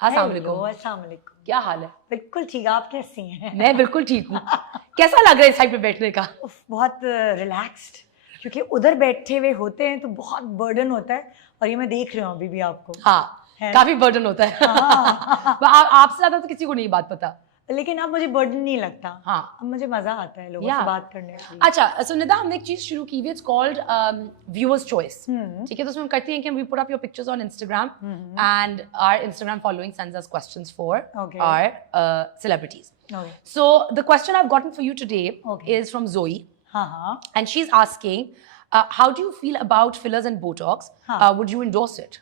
अस्सलाम वालेकुम। अस्सलाम वालेकुम। क्या हाल है? बिल्कुल ठीक, आप कैसी हैं? मैं बिल्कुल ठीक हूँ। कैसा लग रहा है इस साइड पे बैठने का? बहुत रिलैक्स्ड, क्योंकि उधर बैठे हुए होते हैं तो बहुत बर्डन होता है, और ये मैं देख रही हूँ अभी भी आपको। हाँ, है काफी बर्डन होता है। हाँ। आपसे ज्यादा तो किसी को नहीं बात पता। लेकिन अब मुझे बर्डन नहीं लगता। हाँ, अब मुझे मजा आता है लोगों से बात करने में। अच्छा, सो निदा, हमने एक चीज शुरू की हुई, इट्स कॉल्ड व्यूअर्स चॉइस। ठीक है, तो उसमें हम करते हैं कि we put up your pictures on Instagram and our Instagram following sends us questions for our celebrities. So the question I've gotten for you today is from Zoe. And she's asking, how do you feel about fillers and Botox? Would you endorse it?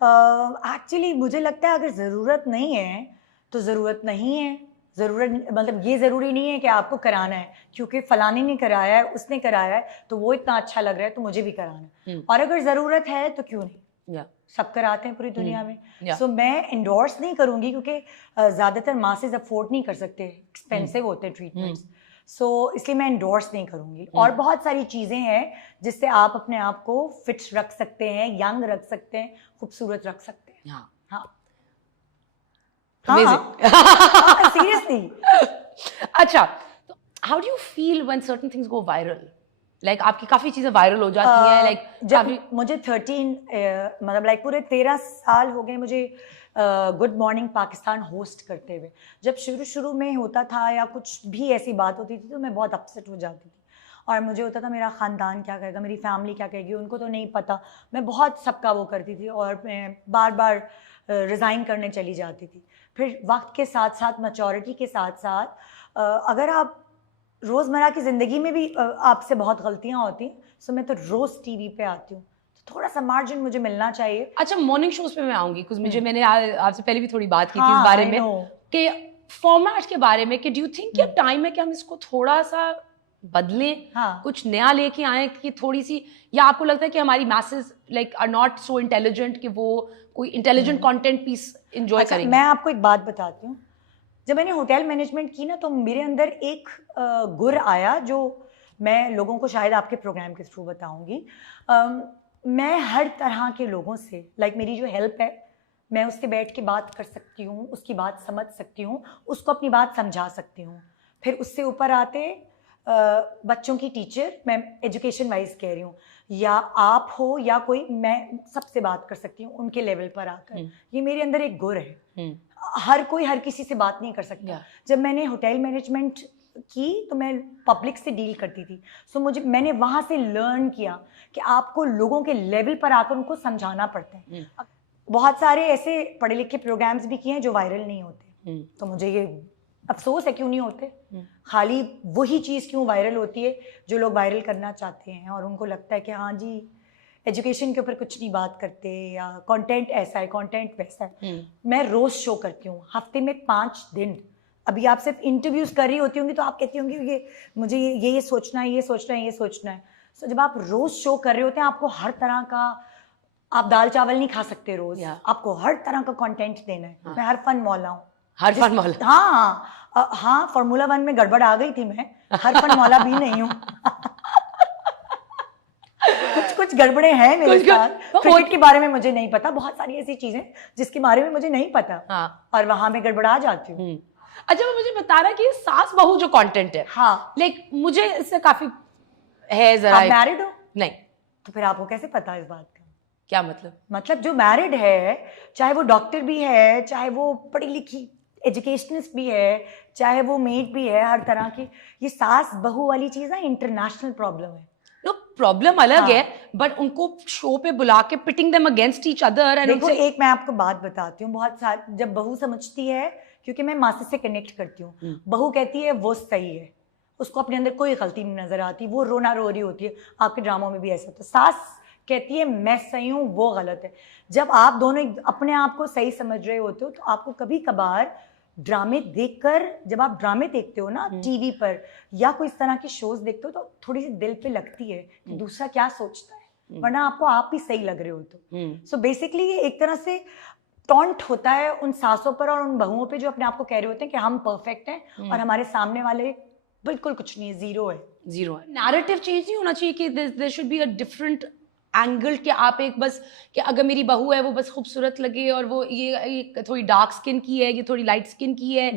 Actually मुझे लगता है अगर ज़रूरत नहीं है तो ज़रूरत नहीं है। ज़रूरत मतलब ये ज़रूरी नहीं है कि आपको कराना है, क्योंकि फलाने ने कराया है, उसने कराया है, तो वो इतना अच्छा लग रहा है तो मुझे भी कराना है। और अगर ज़रूरत है तो क्यों नहीं, सब कराते हैं पूरी दुनिया में। सो मैं इंडोर्स नहीं करूँगी, क्योंकि ज़्यादातर मासेस अफोर्ड नहीं कर सकते, एक्सपेंसिव होते हैं ट्रीटमेंट्स। सो इसलिए मैं इंडोर्स नहीं करूँगी। और बहुत सारी चीज़ें हैं जिससे आप अपने आप को फिट रख सकते हैं, यंग रख सकते हैं, खूबसूरत रख सकते हैं। हाँ सीरियसली। अच्छा, तो how do you feel when certain things go viral? Like आपकी काफी चीजें वायरल हो जाती हैं, लाइक जब मुझे 13 मतलब लाइक पूरे 13 साल हो गए मुझे गुड मॉर्निंग पाकिस्तान होस्ट करते हुए। जब शुरू में होता था या कुछ भी ऐसी बात होती थी तो मैं बहुत अपसेट हो जाती थी, और मुझे होता था मेरा ख़ानदान क्या कहेगा, मेरी फैमिली क्या कहेगी, उनको तो नहीं पता। मैं बहुत सबका वो करती थी, और मैं बार बार रिज़ाइन करने चली जाती थी। फिर वक्त के साथ साथ, मैच्योरिटी के साथ साथ, अगर आप रोज़मर्रा की ज़िंदगी में भी आपसे बहुत गलतियाँ होती हैं, सो मैं तो रोज़ टीवी पे आती हूँ, तो थोड़ा सा मार्जिन मुझे मिलना चाहिए। अच्छा, मॉर्निंग शोज पे मैं आऊंगी, कुछ मुझे मैंने आपसे पहले भी थोड़ी बात की थी इस बारे में, कि फॉर्मेट के बारे में, कि डू यू थिंक कि अब टाइम है कि हम इसको थोड़ा सा बदलें, कुछ नया लेके आए, कि थोड़ी सी, या आपको लगता है कि हमारी message like are not so intelligent कि वो कोई इंटेलिजेंट कंटेंट पीस एंजॉय करेंगे? मैं आपको एक बात बताती हूँ। जब मैंने होटल मैनेजमेंट की ना, तो मेरे अंदर एक गुर आया, जो मैं लोगों को शायद आपके प्रोग्राम के थ्रू बताऊंगी। मैं हर तरह के लोगों से, लाइक मेरी जो हेल्प है, मैं उससे बैठ के बात कर सकती हूँ, उसकी बात समझ सकती हूँ, उसको अपनी बात समझा सकती हूँ। फिर उससे ऊपर आते बच्चों की टीचर, मैं एजुकेशन वाइज कह रही हूँ, या आप हो या कोई, मैं सबसे बात कर सकती हूँ उनके लेवल पर आकर। ये मेरे अंदर एक गुर है। हर कोई हर किसी से बात नहीं कर सकता। जब मैंने होटल मैनेजमेंट की तो मैं पब्लिक से डील करती थी, सो मैंने वहाँ से लर्न किया कि आपको लोगों के लेवल पर आकर उनको समझाना पड़ता है। बहुत सारे ऐसे पढ़े लिखे प्रोग्राम्स भी किए हैं जो वायरल नहीं होते, तो मुझे ये अफसोस है क्यों नहीं होते। खाली वही चीज़ क्यों वायरल होती है जो लोग वायरल करना चाहते हैं, और उनको लगता है कि हाँ जी एजुकेशन के ऊपर कुछ नहीं बात करते, या कंटेंट ऐसा है, कंटेंट वैसा है। मैं रोज़ शो करती हूँ, हफ्ते में 5 दिन। अभी आप सिर्फ इंटरव्यूज़ कर रही होती होंगी तो आप कहती होंगी ये मुझे ये सोचना है, ये सोचना है, ये सोचना है। सो जब आप रोज़ शो कर रहे होते हैं, आपको हर तरह का, आप दाल चावल नहीं खा सकते रोज़, आपको हर तरह का कंटेंट देना है। मैं हर फन मौला हूँ, हर फन मौला। हाँ, फार्मूला 1 में गड़बड़ आ गई थी, मैं हर फन मौला भी नहीं हूँ। कुछ गड़बड़े हैं मेरे साथ। क्रिकेट के बारे में मुझे नहीं पता, बहुत सारी ऐसी चीजें जिसके बारे में मुझे नहीं पता, और वहां में गड़बड़ा जाती हूँ। अच्छा, वो मुझे बता रहा कि सास बहू जो कंटेंट है, लाइक मुझे इससे काफी है जरा। आप मैरिड हो? नहीं। तो फिर आपको कैसे पता इस बात का? क्या मतलब? मतलब जो मैरिड है, चाहे वो डॉक्टर भी है, चाहे वो पढ़ी लिखी एजुकेशनिस्ट भी है, चाहे वो मेड भी है, हर तरह की, ये सास बहू वाली चीज ना इंटरनेशनल प्रॉब्लम है। प्रॉब्लम अलग है, बट उनको शो पे बुला के pitting them against each other. देखो, एक मैं आपको बात बताती हूँ, बहुत सारी, जब बहू समझती है, क्योंकि मैं मासी से कनेक्ट करती हूँ, बहू कहती है वो सही है, उसको अपने अंदर कोई गलती नहीं नजर आती, वो रोना रो रही होती है। आपके ड्रामों में भी ऐसा होता है। सास कहती है मैं सही हूँ, वो गलत है। जब आप दोनों अपने आप को सही समझ रहे होते हो, तो आपको कभी कभार ड्रामे देखकर, जब आप ड्रामे देखते हो ना टीवी पर, या कोई इस तरह के शोज देखते हो, तो थोड़ी सी दिल पे लगती है कि दूसरा क्या सोचता है, वरना आपको आप ही सही लग रहे हो। तो सो बेसिकली ये एक तरह से टॉन्ट होता है उन सासों पर और उन बहुओं पे जो अपने आप को कह रहे होते हैं कि हम परफेक्ट हैं, और हमारे सामने वाले बिल्कुल कुछ नहीं है, जीरो है। नैरेटिव चेंज नहीं होना चाहिए कि there should be a different angle कि आप एक बस कि अगर मेरी बहू है वो बस खूबसूरत लगे और वो ये थोड़ी डार्क स्किन की है, ये थोड़ी लाइट स्किन की है,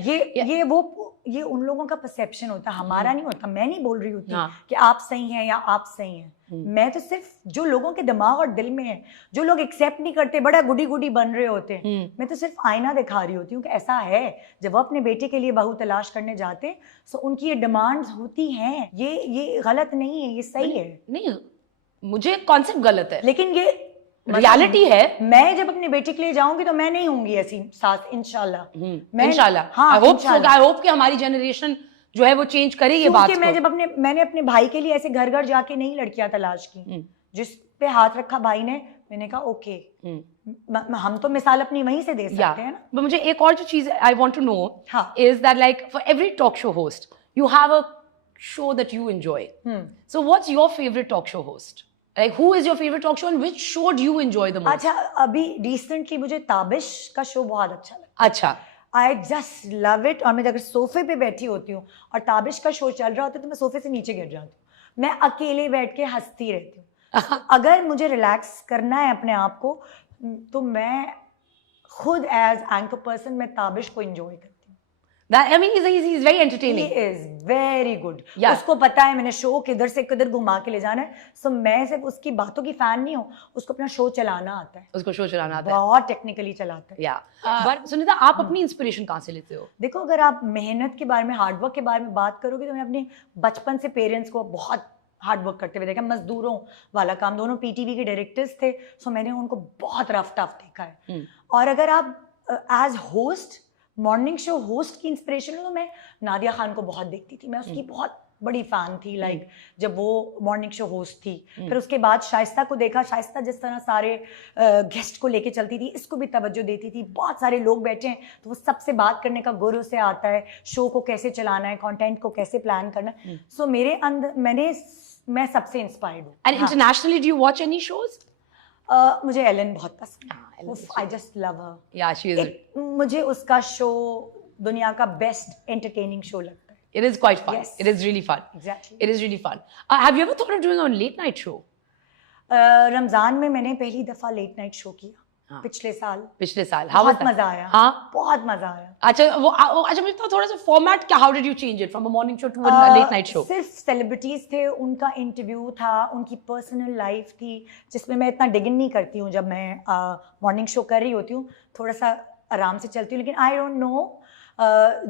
ये उन लोगों का परसेप्शन होता है, हमारा नहीं होता। मैं नहीं बोल रही होती हाँ। कि आप सही हैं या आप सही हैं। मैं तो सिर्फ जो लोगों के दिमाग और दिल में है, जो लोग एक्सेप्ट नहीं करते, बड़ा गुडी गुडी बन रहे होते हैं, मैं तो सिर्फ आईना दिखा रही होती हूँ कि ऐसा है। जब वो अपने बेटे के लिए बहू तलाश करने जाते हैं तो उनकी ये डिमांड्स होती हैं। ये गलत नहीं है, ये सही है। नहीं, मुझे कॉन्सेप्ट गलत है, लेकिन ये रियलिटी है। मैं जब अपने बेटे के लिए जाऊंगी तो मैं नहीं होंगी ऐसी सास, इंशाल्लाह। इंशाल्लाह। हाँ, आई होप कि हमारी जनरेशन जो है वो चेंज करे ये बात को। मैं जब मैंने अपने भाई के लिए ऐसे घर घर जाके नहीं लड़कियां तलाश की। जिस पे हाथ रखा भाई ने, मैंने कहा ओके, हम तो मिसाल अपनी वहीं से दे सकते हैं ना। मुझे एक और जो चीज I want to know is that like for every talk show host you have a show that you enjoy. So what's your favourite talk show host? Like, who is your favorite talk show and which show do you enjoy the most? अच्छा, अभी recently मुझे ताबिश का show बहुत अच्छा लगा। अच्छा, I just love it. और मैं अगर सोफे पे बैठी होती हूँ और ताबिश का शो चल रहा होता है तो मैं सोफे से नीचे गिर जाती हूँ। मैं अकेले बैठ के हंसती रहती हूँ। अगर मुझे रिलैक्स करना है अपने आप को तो मैं खुद एज एंकर पर्सन मैं ताबिश को एंजॉय करती हूँ। That, I mean, he's very entertaining. He is very good. Yeah. उसको पता है मैंने शो किधर से किधर घुमा के ले जाना है। सो मैं सिर्फ उसकी बातों की फैन नहीं हूँ, उसको अपना शो चलाना आता है। उसको शो चलाना आता है, बहुत टेक्निकली चलाता है। बट सुनीता, आप अपनी इंस्पिरेशन कहाँ से लेते हो? देखो, अगर आप मेहनत के बारे में, हार्डवर्क के बारे में बात करोगे तो मैं अपने बचपन से पेरेंट्स को बहुत हार्डवर्क करते हुए देखा। मजदूरों वाला काम, दोनों पीटीवी के डायरेक्टर्स थे, सो मैंने उनको बहुत रफ टफ देखा है। और अगर आप as host, morning show host की इंस्पिरेशन लो तो मैं नादिया खान को बहुत देखती थी। मैं उसकी बहुत बड़ी फैन थी, लाइक जब वो मॉर्निंग शो होस्ट थी। फिर उसके बाद शाइस्ता को देखा, शाइस्ता जिस तरह सारे गेस्ट को लेके चलती थी, इसको भी तवज्जो देती थी। बहुत सारे लोग बैठे हैं तो वो सबसे बात करने का गुर उसे आता है, शो को कैसे चलाना है, कंटेंट को कैसे प्लान करना है। सो मेरे अंदर मैं सबसे इंस्पायर्ड हूँ। And internationally do you watch any shows? मुझे एलन बहुत पसंद है। आई जस्ट लव हर। या शी इज, मुझे उसका शो दुनिया का बेस्ट एंटरटेनिंग शो लगता है। It is quite fun. Yes. It is really fun. Exactly. It is really fun. Have you ever thought of doing a late night show? Ramzan में मैंने पहली दफा लेट नाइट शो किया। पिछले साल। How was बहुत that? मजा आया। हाँ, बहुत मजा आया। अच्छा मुझे तो थोड़ा सा फॉर्मेट क्या, how did you change it from a morning show to a late night show? सिर्फ सेलिब्रिटीज थे, उनका इंटरव्यू था, उनकी पर्सनल लाइफ थी जिसमें मैं इतना डिग इन नहीं करती हूँ। जब मैं मॉर्निंग शो कर रही होती हूँ थोड़ा सा आराम से चलती हूँ। लेकिन आई डोंट नो,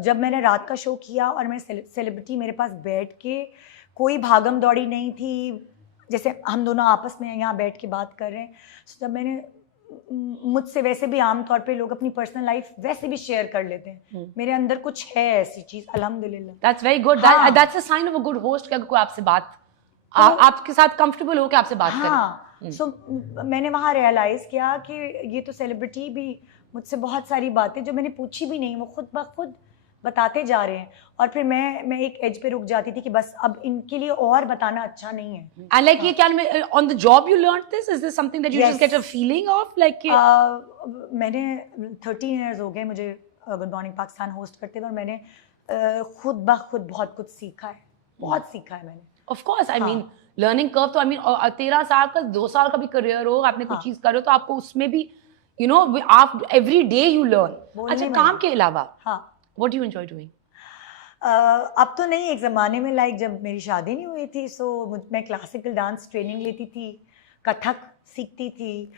जब मैंने रात का शो किया और मैं सेलिब्रिटी मेरे पास बैठ के, कोई भागम दौड़ी नहीं थी, जैसे हम दोनों आपस में यहाँ बैठ के बात कर रहे हैं। जब मैंने, मुझसे वैसे भी आमतौर पे लोग अपनी पर्सनल लाइफ वैसे भी शेयर कर लेते हैं, मेरे अंदर कुछ है ऐसी चीज, अल्हम्दुलिल्लाह। That's very good. That's a sign of a good host कि अगर कोई आपसे बात, आपके साथ कंफर्टेबल हो के आपसे बात करे। हाँ, सो मैंने वहाँ रियलाइज किया कि ये तो सेलिब्रिटी भी मुझसे बहुत सारी बातें जो मैंने पूछी भी नहीं, वो खुद ब खुद बताते जा रहे हैं। और फिर मैं एक एज पे रुक जाती थी कि बस अब इनके लिए और बताना अच्छा नहीं है। And like ये क्या on the job you learned this? Is this something that you just get a feeling of? Like मैंने 13 years हो गए मुझे गुड मॉर्निंग पाकिस्तान होस्ट करते हुए, और मैंने खुद ब खुद बहुत कुछ सीखा है, बहुत सीखा है मैंने। Of course, I mean learning curve तो I mean 13 साल का, 2 साल का भी करियर हो, आपने कुछ चीज करो तो आपको उसमें भी you know आप every day you learn। अच्छा, काम के अलावा what do you enjoy doing? अब तो नहीं, एक ज़माने में लाइक जब मेरी शादी नहीं हुई थी सो मैं क्लासिकल डांस ट्रेनिंग लेती थी, कथक सीखती थी।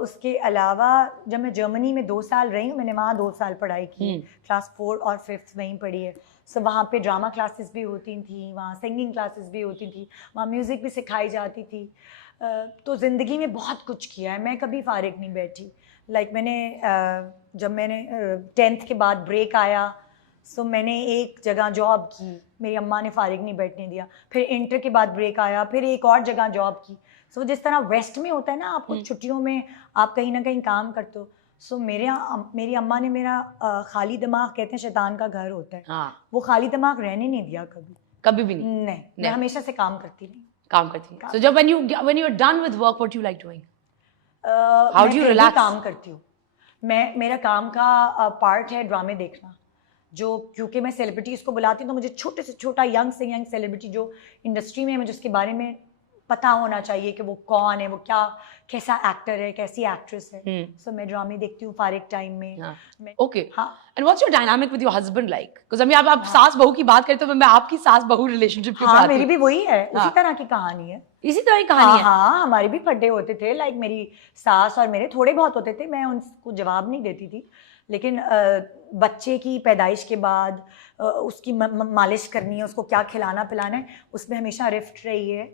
उसके अलावा जब मैं जर्मनी में 2 साल रही हूँ, मैंने वहाँ 2 साल पढ़ाई की, क्लास 4 और 5th वहीं पढ़ी है। सो वहाँ पे ड्रामा क्लासेस भी होती थी, वहाँ सिंगिंग क्लासेस भी होती थी, वहाँ म्यूज़िक भी सिखाई जाती थी। तो ज़िंदगी में बहुत कुछ किया है, मैं कभी फारिग नहीं बैठी। लाइक मैंने जब मैंने 10th के बाद ब्रेक आया सो मैंने एक जगह जॉब की, मेरी अम्मा ने फारिग नहीं बैठने दिया। फिर इंटर के बाद ब्रेक आया, फिर एक और जगह जॉब की। सो जिस तरह वेस्ट में होता है ना, आपको छुट्टियों में आप कहीं ना कहीं काम करते हो। सो मेरी अम्मा ने मेरा खाली दिमाग, कहते हैं शैतान का घर होता है, वो खाली दिमाग रहने नहीं दिया कभी भी नहीं। मैं हमेशा से काम करती रही। So जब when you're done with work, what do you like doing? How do you relax? काम करती हूँ मैं। मेरा काम का पार्ट है ड्रामे देखना, जो क्योंकि मैं सेलिब्रिटीज़ को बुलाती हूँ तो मुझे छोटे से छोटा, यंग से यंग सेलिब्रिटी जो इंडस्ट्री में है, मुझे उसके बारे में पता होना चाहिए कि वो कौन है, वो क्या कैसा एक्टर है, कैसी एक्ट्रेस है। सो मैं ड्रामे देखती हूँ फारिग टाइम में। ओके, हाँ। And what's your dynamic with your husband like? Because अभी आप सास बहू की बात करते हो, मैं आपकी सास बहू रिलेशनशिप के हाँ, मेरी भी वही है, उसी तरह की कहानी है। इसी तरह की कहानी है। हाँ, हमारे भी फड्डे होते थे, लाइक मेरी सास और मेरे थोड़े बहुत होते थे, मैं उनको जवाब नहीं देती थी, लेकिन बच्चे की पैदाइश के बाद उसकी मालिश करनी है, उसको क्या खिलाना पिलाना है, उसमें हमेशा रिफ्ट रही है।